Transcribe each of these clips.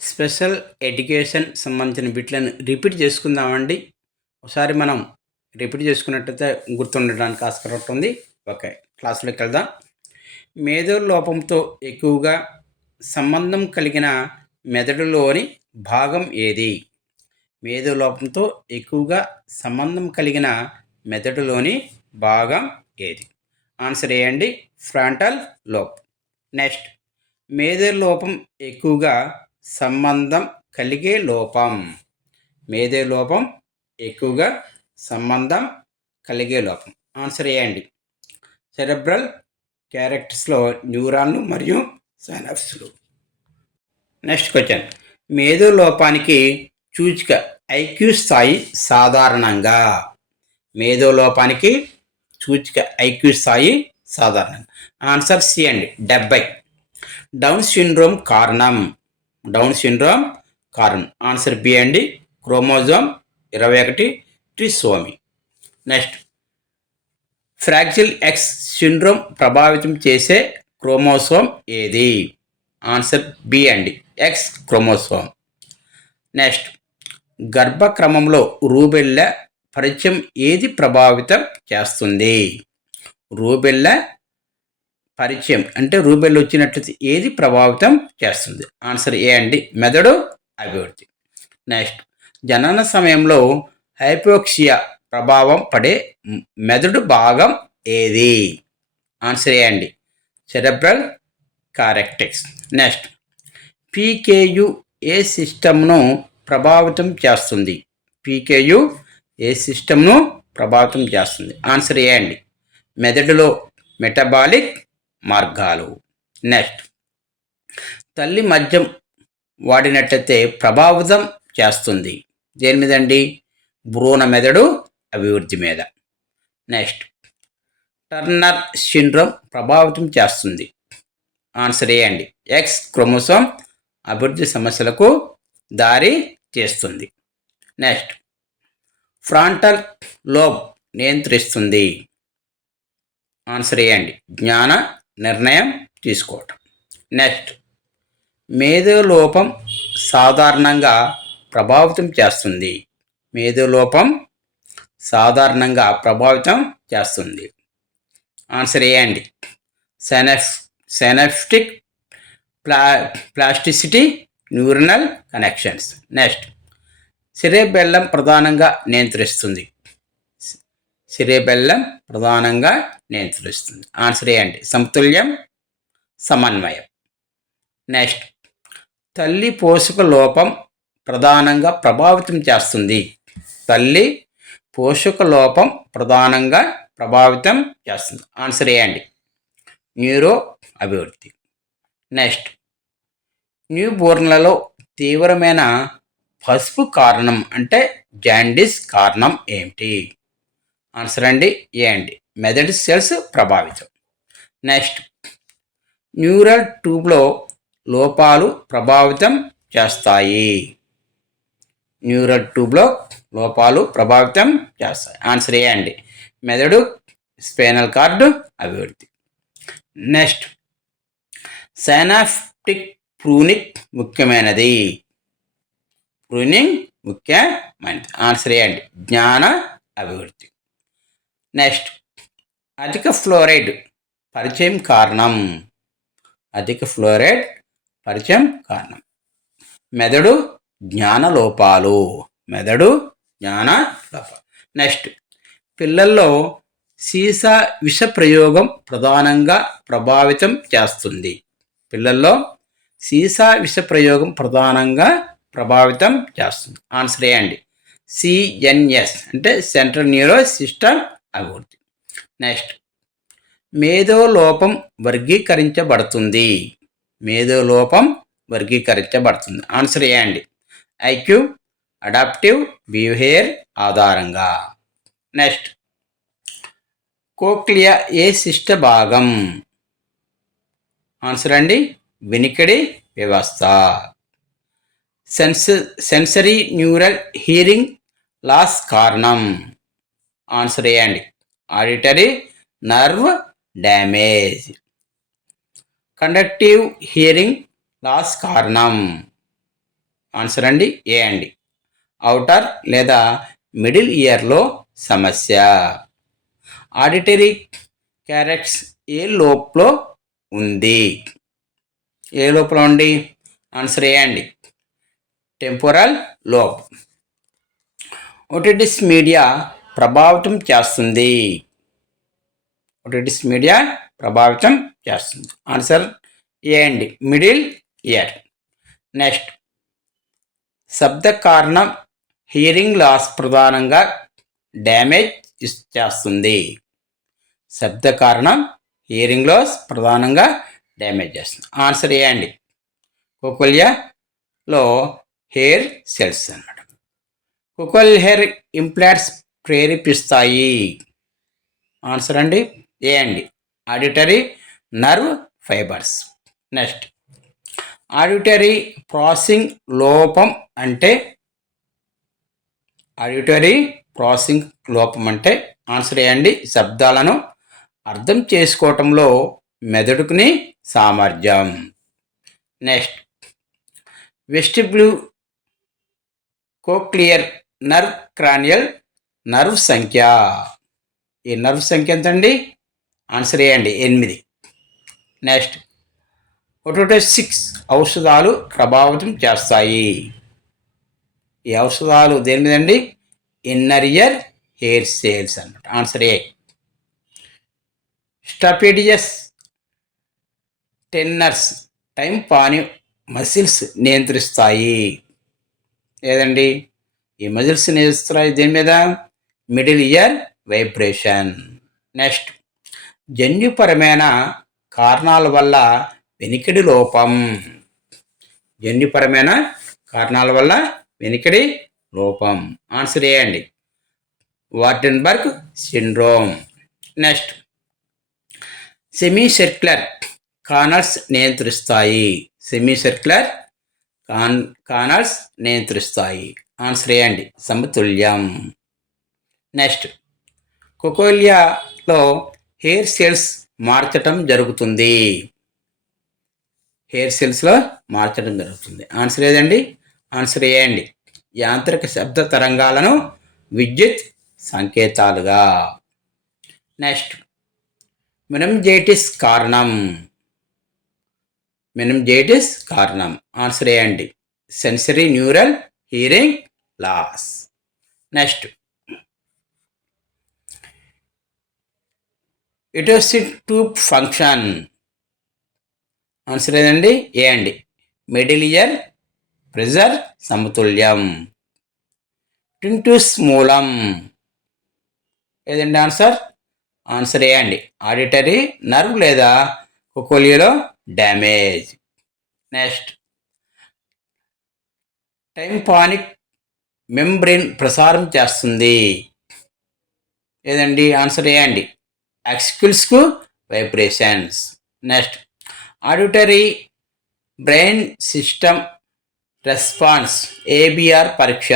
Special education సంబంధించిన బిట్లను repeat చేసుకుందామండి. ఒకసారి మనం రిపీట్ చేసుకున్నట్టయితే గుర్తుండడానికి ఆస్కారం ఉంటుంది. ఓకే, క్లాసులోకి వెళ్దాం. మేధో లోపంతో ఎక్కువగా సంబంధం కలిగిన మెదడులోని భాగం ఏది? మేధో లోపంతో ఎక్కువగా సంబంధం కలిగిన మెదడులోని భాగం ఏది? ఆన్సర్ వేయండి, ఫ్రంటల్ లోబ్. నెక్స్ట్, మేధో లోపం ఎక్కువగా సంబంధం కలిగే లోపం. మేధో లోపం ఎక్కువగా సంబంధం కలిగే లోపం. ఆన్సర్ వేయండి, సెరెబ్రల్ క్యారెక్టర్స్లో న్యూరాన్లు మరియు సైనాప్స్లు. నెక్స్ట్ క్వశ్చన్, మేధో లోపానికి సూచిక ఐక్యూ స్థాయి సాధారణంగా. మేధో లోపానికి సూచిక ఐక్యూ స్థాయి సాధారణంగా. ఆన్సర్ సి అండి, 70. డౌన్ సిండ్రోమ్ కారణం. డౌన్ సిండ్రోమ్ కారణం ఆన్సర్ బి అండి, క్రోమోజోమ్ 21 ట్రిసోమి. నెక్స్ట్, ఫ్రాగ్జిల్ ఎక్స్ సిండ్రోమ్ ప్రభావితం చేసే క్రోమోసోమ్ ఏది? ఆన్సర్ బి అండి, ఎక్స్ క్రోమోసోమ్. నెక్స్ట్, గర్భక్రమంలో రూబెల్లా పరిచయం ఏది ప్రభావితం చేస్తుంది? రూబెల్లా పరిచయం అంటే రూబెల్లా వచ్చినట్లయితే ఏది ప్రభావితం చేస్తుంది? ఆన్సర్ ఏ అండి, మెదడు అభివృద్ధి. నెక్స్ట్, జనన సమయంలో హైపోక్సియా ప్రభావం పడే మెదడు భాగం ఏది? ఆన్సర్ ఏ అండి, సెరెబ్రల్ కార్టెక్స్. నెక్స్ట్, పీకేయు ఏ సిస్టమ్ను ప్రభావితం చేస్తుంది? పీకేయు ఏ సిస్టమ్ను ప్రభావితం చేస్తుంది? ఆన్సర్ ఏ అండి, మెదడులో మెటబాలిక్ మార్గాలు. నెక్స్ట్, తల్లి మద్యం వాడినట్లయితే ప్రభావితం చేస్తుంది దేని మీద అండి? భ్రూణ మెదడు అభివృద్ధి మీద. నెక్స్ట్, టర్నర్ సిండ్రోమ్ ప్రభావితం చేస్తుంది. ఆన్సర్ ఏ అండి, ఎక్స్ క్రోమోసోమ్ అభివృద్ధి సమస్యలకు దారి చేస్తుంది. నెక్స్ట్, ఫ్రంటల్ లోబ్ నియంత్రిస్తుంది. ఆన్సర్ ఏ అండి, జ్ఞాన నిర్ణయం తీసుకోవటం. నెక్స్ట్, మేధో లోపం సాధారణంగా ప్రభావితం చేస్తుంది. మేధో లోపం సాధారణంగా ప్రభావితం చేస్తుంది. ఆన్సర్ ఏ అండి, synaptic plasticity, neuronal connections. Next, cerebellum ప్రధానంగా నియంత్రిస్తుంది. సెరెబెల్లం ప్రధానంగా నియంత్రిస్తుంది. ఆన్సర్ ఏ అండి, సమతుల్యం, సమన్వయం. నెక్స్ట్, తల్లి పోషక లోపం ప్రధానంగా ప్రభావితం చేస్తుంది. తల్లి పోషక లోపం ప్రధానంగా ప్రభావితం చేస్తుంది. ఆన్సర్ ఏ అండి, న్యూరో అభివృద్ధి. నెక్స్ట్, న్యూ బోర్న్లలో తీవ్రమైన పసుపు కారణం అంటే జాండీస్ కారణం ఏమిటి? ఆన్సర్ అండి ఏ అండి, మెదడు సెల్స్ ప్రభావితం. నెక్స్ట్, న్యూరల్ ట్యూబ్లో లోపాలు ప్రభావితం చేస్తాయి. న్యూరల్ ట్యూబ్లో లోపాలు ప్రభావితం చేస్తాయి. ఆన్సర్ ఏ అండి, మెదడు స్పైనల్ కార్డు అభివృద్ధి. నెక్స్ట్, సైనాప్టిక్ ప్రూనింగ్ ముఖ్యమైనది. ప్రూనింగ్ ముఖ్యమైనది. ఆన్సర్ ఏ అండి, జ్ఞాన అభివృద్ధి. నెక్స్ట్, అధిక ఫ్లోరైడ్ పరిచయం కారణం. అధిక ఫ్లోరైడ్ పరిచయం కారణం మెదడు జ్ఞాన లోపాలు. మెదడు జ్ఞాన లోపాలు. నెక్స్ట్, పిల్లల్లో సీసా విష ప్రయోగం ప్రధానంగా ప్రభావితం చేస్తుంది. పిల్లల్లో సీసా విష ప్రయోగం ప్రధానంగా ప్రభావితం చేస్తుంది. ఆన్సర్ ఏ అండి, సిఎన్ఎస్ అంటే సెంట్రల్ న్యూరో సిస్టమ్ అభివృద్ధి. నెక్స్ట్, మేధో లోపం వర్గీకరించబడుతుంది. మేధో లోపం వర్గీకరించబడుతుంది. ఆన్సర్ ఏ అండి, ఐక్యూ, అడాప్టివ్ బిహేవియర్ ఆధారంగా. నెక్స్ట్, కోక్లియా ఏ సిస్ట భాగం? ఆన్సర్ అండి, వినికిడి వ్యవస్థ. సెన్సరీ న్యూరల్ హియరింగ్ లాస్ కారణం. ఆన్సర్ ఏ అండి, auditory nerve damage. Conductive hearing loss కారణం. ఆన్సర్ అండి ఏ అండి. ఔటర్ లేదా మిడిల్ ఇయర్లో సమస్య. ఆడిటరీ క్యారెక్స్ ఏ లోపల ఉంది. ఏ లోపల ఉంది. ఆన్సర్ ఏ అండి టెంపోరల్ లోబ్. ఓటిటిస్ మీడియా ప్రభావితం చేస్తుంది. ఓటిటిస్ మీడియా ప్రభావితం చేస్తుంది. ఆన్సర్ ఏ అండి మిడిల్ ఇయర్. నెక్స్ట్ శబ్ద కారణం హియరింగ్ లాస్ ప్రధానంగా డ్యామేజ్ చేస్తుంది. శబ్ద కారణం హియరింగ్ లాస్ ప్రధానంగా డ్యామేజ్ చేస్తుంది. ఆన్సర్ ఏ అండి కోక్లియాలో హెయిర్ సెల్స్ అన్నమాట. కోక్లియల్ హెయిర్ ఇంప్లాంట్స్ ప్రేరేపిస్తాయి. ఆన్సర్ అండి ఏ అండి auditory nerve fibres. Next auditory processing లోపం అంటే. ఆడిటరీ ప్రాసెసింగ్ లోపం అంటే ఆన్సర్ ఏ అండి శబ్దాలను అర్థం చేసుకోవటంలో మెదడుకుని సామర్థ్యం. Next vestibulocochlear nerve cranial nerve సంఖ్య. ఈ నర్వ్ సంఖ్య ఎంతండి. ఆన్సర్ ఏ అండి 8. నెక్స్ట్ ఓటోటోక్సిక్స్ ఔషధాలు ప్రభావితం చేస్తాయి. ఈ ఔషధాలు దేని మీద అండి ఇన్నర్ ఇయర్ హెయిర్ సెల్స్ అన్నమాట. ఆన్సర్ ఏ. స్టాపిడియస్ టెన్నర్స్ టైంపాని మసిల్స్ నియంత్రిస్తాయి. ఏదండి ఈ మజిల్స్ నియంత్రిస్తాయి దేని మీద మిడిల్ ఇయర్ వైబ్రేషన్. నెక్స్ట్ జన్యుపరమైన కారణాల వల్ల వెనికిడి లోపం. జన్యుపరమైన కారణాల వల్ల వెనికిడి లోపం. ఆన్సర్ ఏ అండి Waardenburg syndrome. Next semi circular కానల్స్ నియంత్రిస్తాయి. సెమీ సర్క్యులర్ కానల్స్ నియంత్రిస్తాయి. ఆన్సర్ ఏ అండి సమతుల్యం. నెక్స్ట్ కోక్లియాలో హెయిర్ సెల్స్ మార్చటం జరుగుతుంది. హెయిర్ సెల్స్లో మార్చడం జరుగుతుంది. ఆన్సర్ ఏదండి ఆన్సర్ ఏ అండి యాంత్రిక శబ్ద తరంగాలను విద్యుత్ సంకేతాలుగా. నెక్స్ట్ మెనింజైటిస్ కారణం. మెనింజైటిస్ కారణం ఆన్సర్ ఏ అండి sensory neural hearing loss. Next ఇటోసిక్ ట్యూబ్ ఫంక్షన్. ఆన్సర్ ఏదండి ఏ అండి మిడిల్ ఇయర్ ప్రెజర్ సమతుల్యం. టింటూస్ మూలం ఏదండి ఆన్సర్ ఆన్సర్ ఏ అండి ఆడిటరీ నర్వ్ లేదా కోక్లియాలో డ్యామేజ్. నెక్స్ట్ టైంపానిక్ మెంబ్రెయిన్ ప్రసారం చేస్తుంది. ఏదండి ఆన్సర్ ఏ అండి యాక్సిల్స్కు vibrations. Next auditory brain system response ABR పరీక్ష.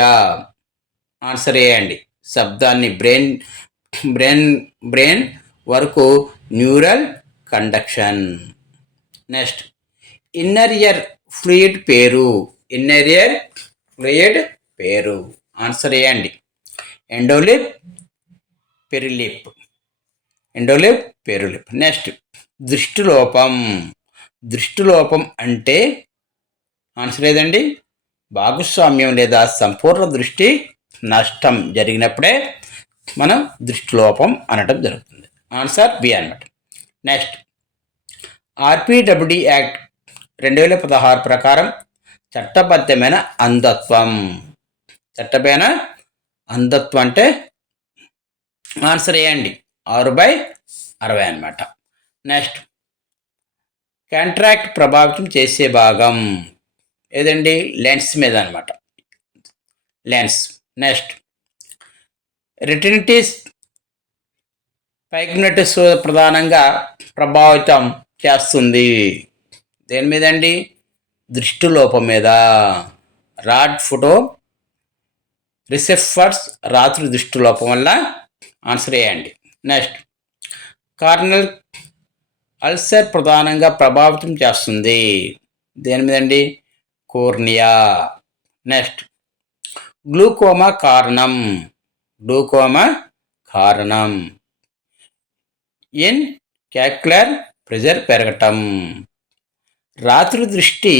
ఆన్సర్ ఏ అండి శబ్దాన్ని బ్రెయిన్ బ్రెయిన్ బ్రెయిన్ వరకు neural conduction. Next inner ear fluid పేరు. ఇన్నర్ ఇయర్ ఫ్లూయిడ్ పేరు. ఆన్సర్ ఏ అండి ఎండోలిప్ పెరిలిప్. ఎండోలిప్ పెరిలిప్. నెక్స్ట్ దృష్టిలోపం. దృష్టిలోపం అంటే ఆన్సర్ ఏదండి భాగస్వామ్యం లేదా సంపూర్ణ దృష్టి నష్టం జరిగినప్పుడే మనం దృష్టిలోపం అనడం జరుగుతుంది. ఆన్సర్ బి అన్నమాట. నెక్స్ట్ ఆర్పిడబ్ల్యూడి యాక్ట్ 2016 ప్రకారం చట్టబద్ధమైన అంధత్వం. చట్టమైన అంధత్వం అంటే ఆన్సర్ ఏ అండి 6/60 అన్నమాట. నెక్స్ట్ కాంట్రాక్ట్ ప్రభావితం చేసే భాగం ఏదండి లెన్స్ మీద అనమాట లెన్స్. నెక్స్ట్ రెటినిటిస్ పైగ్నటిస్ ప్రధానంగా ప్రభావితం చేస్తుంది. దేని మీద అండి దృష్టిలోపం మీద. రాడ్ ఫోటో రిసెప్టర్స్ రాత్రి దృష్టిలోపం వల్ల. ఆన్సర్ ఏ అండి. నెక్స్ట్ కార్నల్ అల్సర్ ప్రధానంగా ప్రభావితం చేస్తుంది. దేని మీద అండి కోర్నియా. నెక్స్ట్ గ్లూకోమా కారణం. గ్లూకోమా కారణం ఎన్ క్యాక్యులర్ ప్రెజర్ పెరగటం. రాత్రి దృష్టి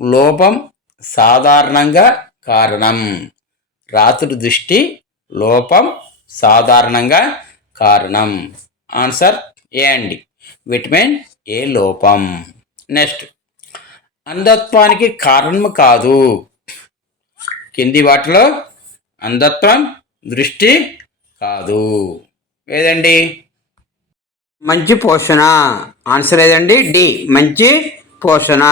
లోపం సాధారణంగా కారణం. రాత్రి దృష్టి లోపం సాధారణంగా కారణం. ఆన్సర్ ఏ అండి, విటమిన్ ఏ లోపం. నెక్స్ట్ అంధత్వానికి కారణం కాదు. కింది వాటిలో అంధత్వం దృష్టి కాదు ఏదండి? మంచి పోషణ. ఆన్సర్ ఏదండి? డి, మంచి పోషణ.